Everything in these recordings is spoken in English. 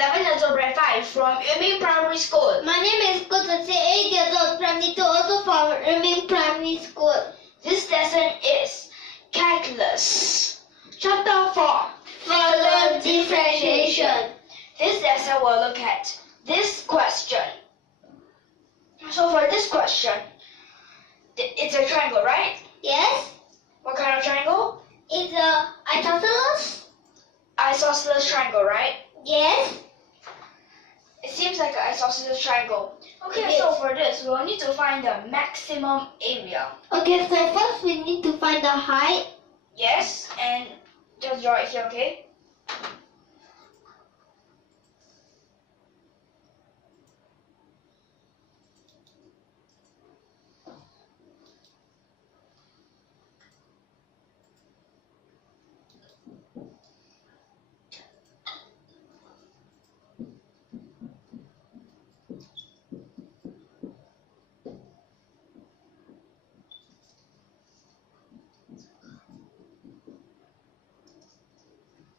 1105 from YUMIN Primary School. My name is Guo Cheng Guang, 8 years old, primary 2, also from YUMIN Primary School. This lesson is Calculus. Chapter 4. Further differentiation. This lesson will look at this question. So for this question, it's a triangle, right? Yes, What kind of triangle? it's a isosceles. Isosceles triangle, right? Yes, It seems like an isosceles triangle. Okay, It so is. for this, we'll need to find the maximum area. okay, so first we need to find the height. Yes, and just draw it here, okay?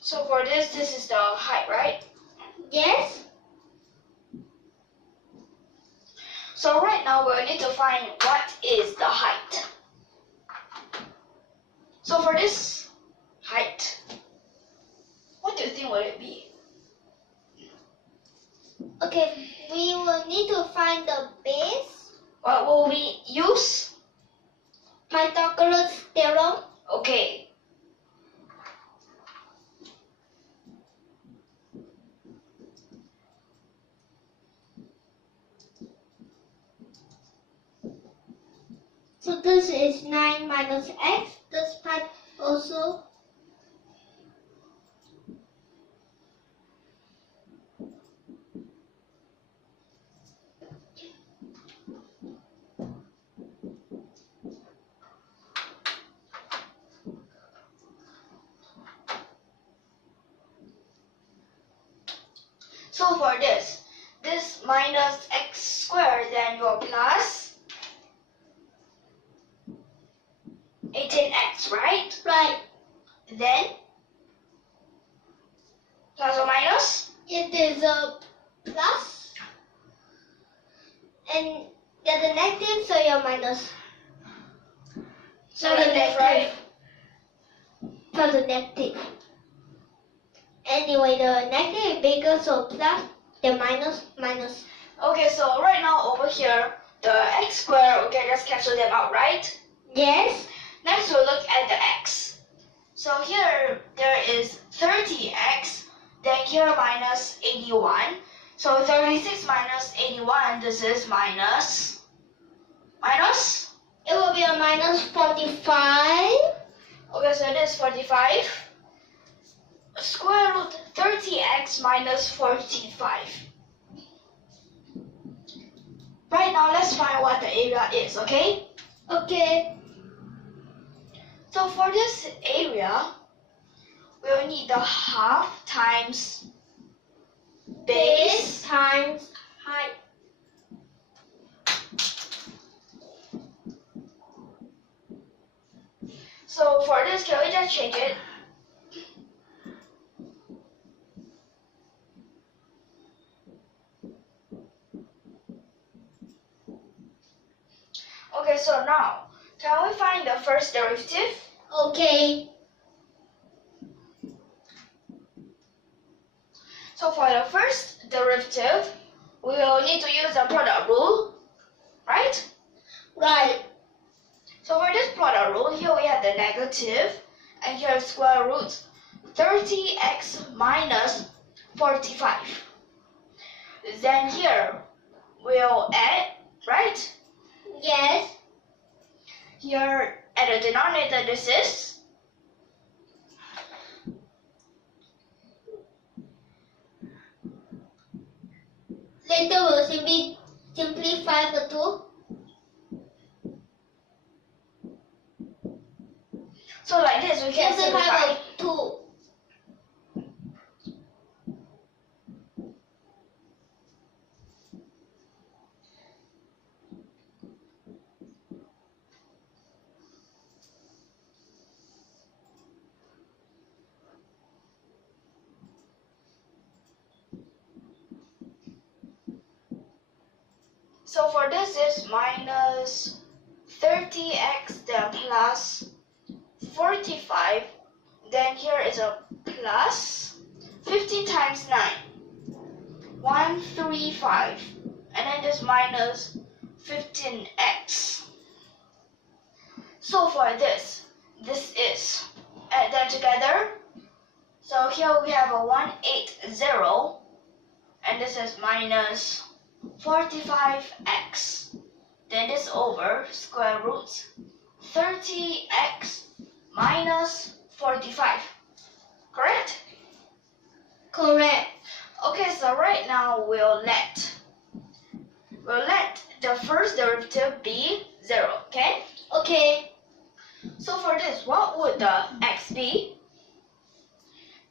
So for this is the height, right? Yes, So right now we'll need to find what is the height. So for this height, what do you think would it be? okay, we will need to find the base. What will we use? Pythagoras theorem. Okay. So this is 9 minus x. This part also. So for this minus x squared, then your plus 18x, right? Right. Then plus or minus? It is a plus. And there's a negative, so you're minus. So the left, right? Plus a negative. Anyway, the negative is bigger, so plus, the minus, minus. Okay, so right now over here, the x squared, we can just cancel them out, right? Yes. Next we'll look at the x. So here there is 30x, then here minus 81. So 36 minus 81, this is minus. It will be a minus 45. Okay, so this is 45. Square root 30x minus 45. Right now let's find what the area is, okay? Okay. So for this area, we'll need the half times base. Times height. So for this, can we just change it? Okay, so now, can we find the first derivative? Okay. So for the first derivative, we will need to use the product rule, right? Right. So for this product rule, here we have the negative, and here is square root 30x minus 45. Then here, we'll add, right? Yes. Here at the denominator, this is. Later we'll simplify the two. So like this, we can Simplify simplify. the two. So for this is minus 30x, then plus 45. Then here is a plus 15 times 9. 135. And then this minus 15x. So for this is, add them together. So here we have a 180, and this is minus 45x. Then this over square root 30x minus 45. Correct? Correct. Okay, so right now we'll let the first derivative be 0, okay? Okay. So for this, what would the x be?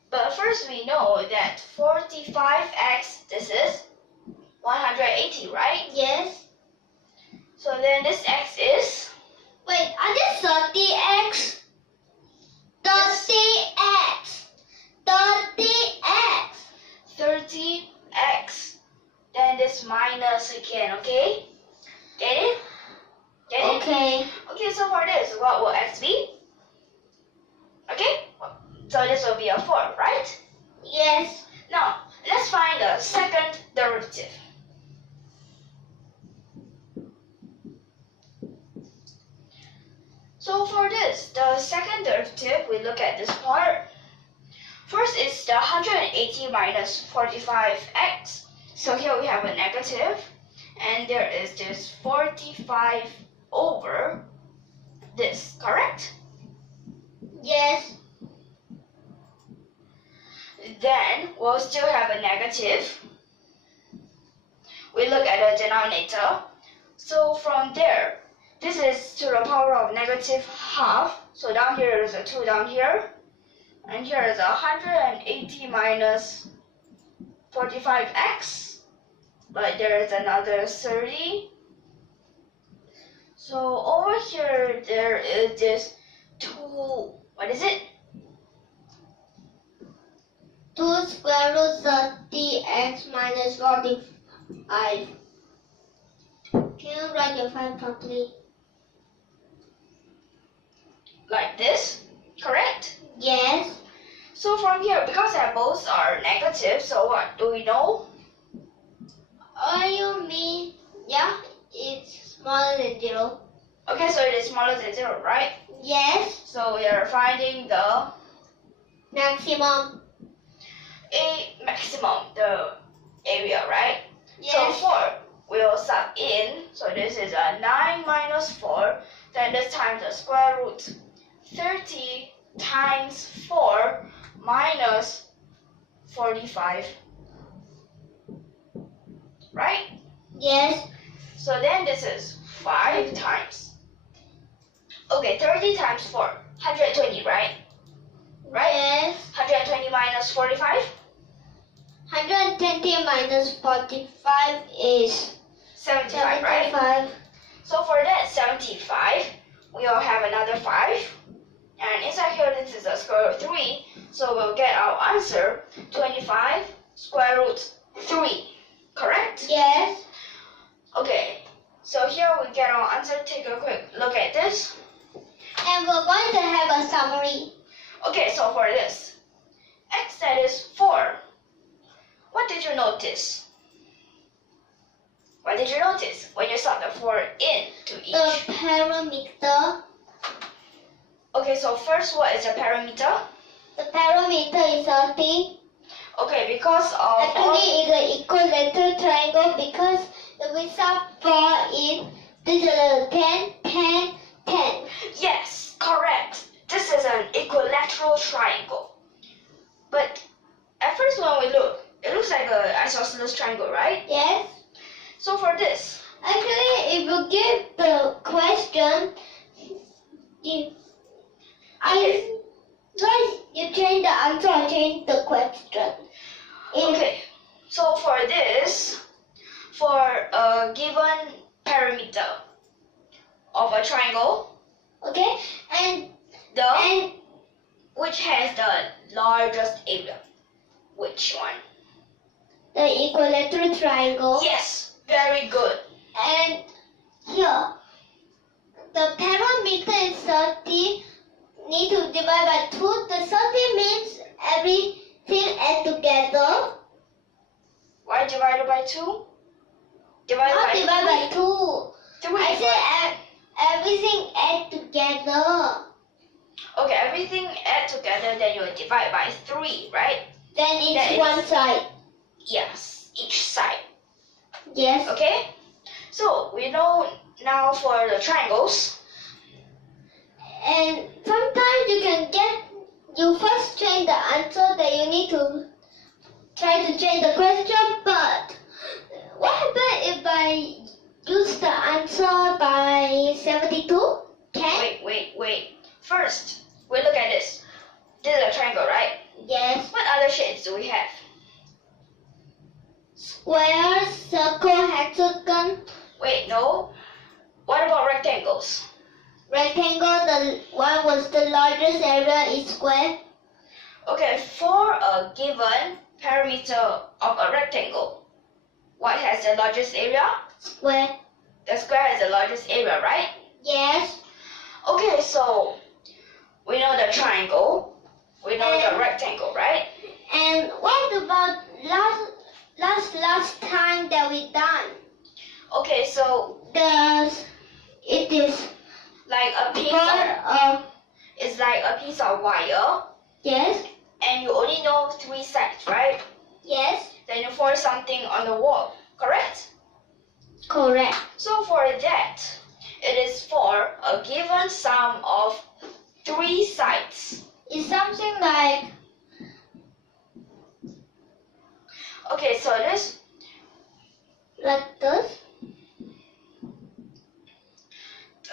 But first we know that 45x, this is 180, right? Yes. So then this x is? Wait, are there 30x? 30x. 30x. 30x. Then this minus again, okay? Get it? Get it? Okay. Okay, so for this, what will x be? Okay? So this will be a 4, right? Yes. Now, let's find the second derivative. So for this, the second derivative, we look at this part. First is the 180 minus 45x. So here we have a negative, and there is this 45 over this, correct? Yes. Then we'll still have a negative. We look at the denominator. So from there, this is to the power of negative half. So down here is a 2 down here. And here is 180 minus 45x. But there is another 30. So over here, there is this 2, what is it? 2 square root 30x minus 45. Can you write your 5 properly? Like this, correct? Yes. So from here, because both are negative, so what do we know? You mean, yeah, it's smaller than 0. Okay, so it is smaller than 0, right? Yes. So we are finding the Maximum. maximum, the area, right? Yes. So 4 will sub in. So this is a 9 minus 4. Then this times the square root 30 times 4 minus 45. Right? Yes. So then this is 5 times. Okay, 30 times 4. 120, right? Right? Yes. 120 minus 45? 120 minus 45 is 75, right? 75. So for that 75, we'll have another 5. And inside here, this is a square root 3. So we'll get our answer, 25 square root 3. Correct? Yes. Okay. So here we get our answer. Take a quick look at this. And we're going to have a summary. Okay, so for this, x that is 4. What did you notice? What did you notice when you saw the 4 into each? The parameter. Okay, so first, what is a parameter? The parameter is 30. Okay, because of Actually, it's an equilateral triangle because if we sub 4 in, this is a 10, 10, 10. Yes, correct. This is an equilateral triangle. But at first when we look, it looks like an isosceles triangle, right? Yes. So for this, Actually, if you give the question, you change the answer or change the question. okay. So for this, for a given parameter of a triangle, Okay, and which has the largest area? Which one? the equilateral triangle. Yes, very good. And here, the parameter is 30. Need to divide by 2. The 30 means everything add together. Why divided by 2? Divided Not by divide by 2. I said everything add together. Okay, everything add together, then you divide by 3, right? Then it's one side. Yes, each side. Yes. Okay? So, we know now for the triangles. And sometimes you first change the answer, then you need to try to change the question. But what happens if I use the answer by 72? 10? Wait. First, we look at this. This is a triangle, right? Yes. What other shapes do we have? Square, circle, hexagon. Wait, no. What about rectangles? Rectangle, the one with the largest area is square. Okay, for a given parameter of a rectangle, what has the largest area? Square. The square has the largest area, right? Yes. Okay, so we know the triangle, we know the rectangle, right? And what about last time that we done? Okay, so It is like a piece it's like a piece of wire, yes, and you only know 3 sides, right? yes, Then you force something on the wall, correct? correct. So for that, it is for a given sum of 3 sides. It's something like Okay, so this this.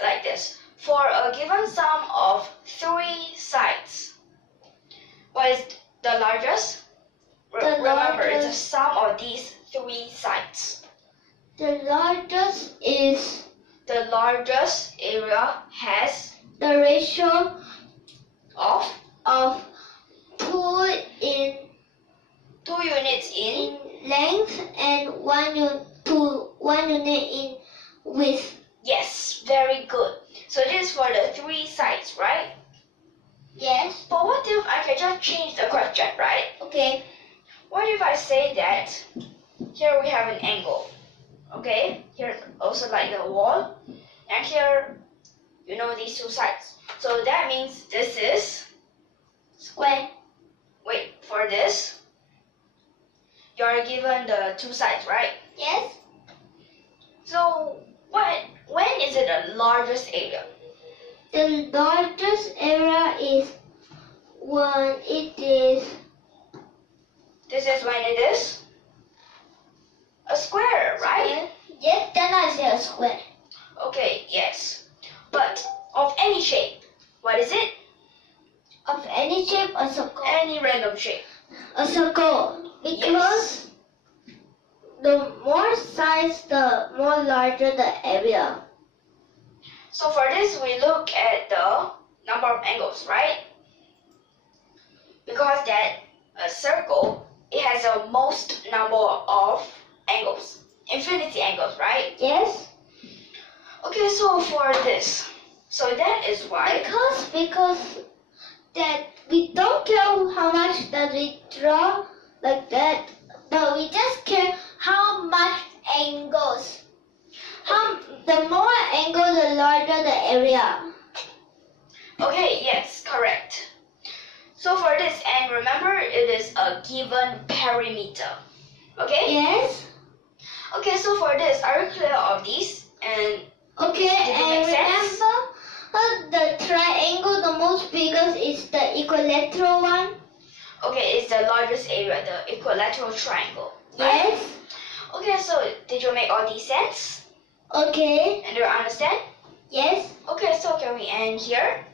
like this. For a given sum of 3 sides, what is the largest? Remember, it's a sum of these 3 sides. The largest is The largest area has the ratio of of 2 in 2 units in. length and 1 unit in width. Yes, very good. So this is for the 3 sides, right? Yes. But what if I can just change the question, right? Okay. What if I say that here we have an angle, okay? Here also like the wall, and here you know these 2 sides. So that means this is Square. wait, for this you're given the 2 sides, right? Yes. So when is it the largest area? The largest area is when it is This is when it is a square, right? Yes, then I say a square. Okay, yes. But of any shape, what is it? Of any shape, a circle. Any random shape. A circle. Because the more size, the more larger the area. So for this, we look at the number of angles, right? Because that a circle, it has the most number of angles, infinity angles, right? Yes. Okay, so for this, so that is why. Because that we don't care how much that we draw like that, but we just care how much angles. The more angle, the larger the area. Okay, yes, correct. So for this, and remember, it is a given perimeter. Okay? Yes. Okay, so for this, are you clear of these? And Okay, Did it and make sense? remember the triangle, the most biggest is the equilateral one. okay, it's the largest area, the equilateral triangle. Right? Yes. Okay, so did you make all these sense? Okay. And do you understand? Yes. Okay, so can we end here?